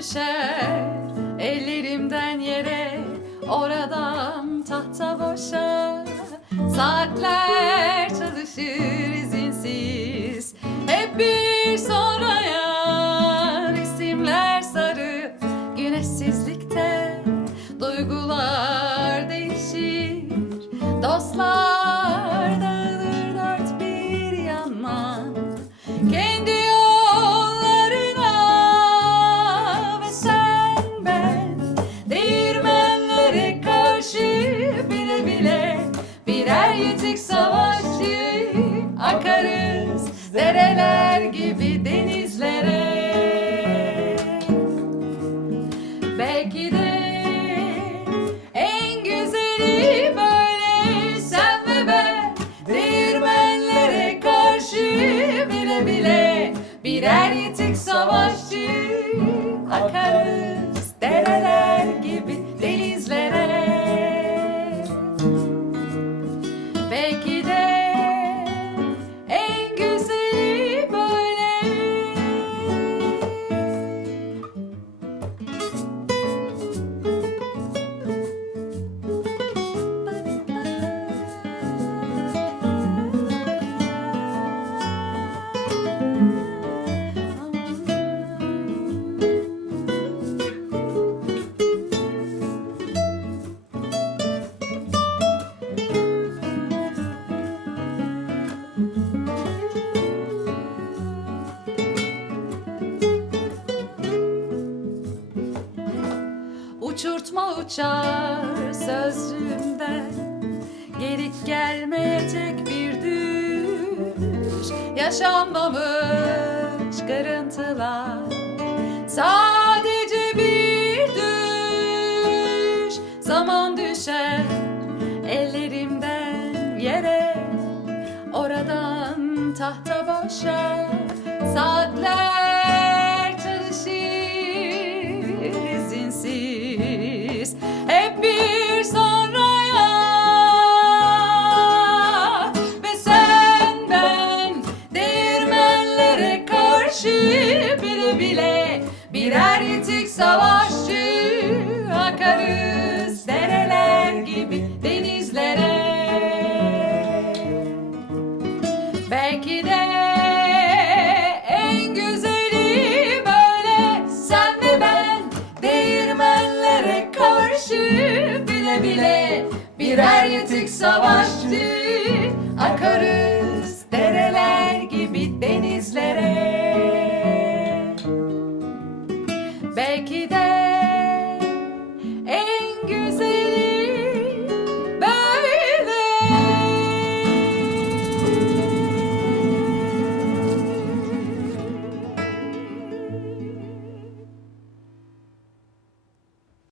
düşer. Ellerimden yere oradan tahta boşa Saatler çalışır izinsiz. Hep bir sonraya resimler sarı Güneşsizlikte. Duygular değişir. Dostlar Belki de uçar sözcüğümden. Gelip gelmeyecek bir düş Yaşanmamış kırıntılar. Sadece bir düş Zaman düşer ellerimden yere. Oradan tahta boşa Saatler karşı bile bile Birer yetik savaşçı Akarız dereler gibi denizlere. Belki de en güzeli böyle sen ve ben değirmenlere karşı bile bile birer yetik savaşçı akarız Belki de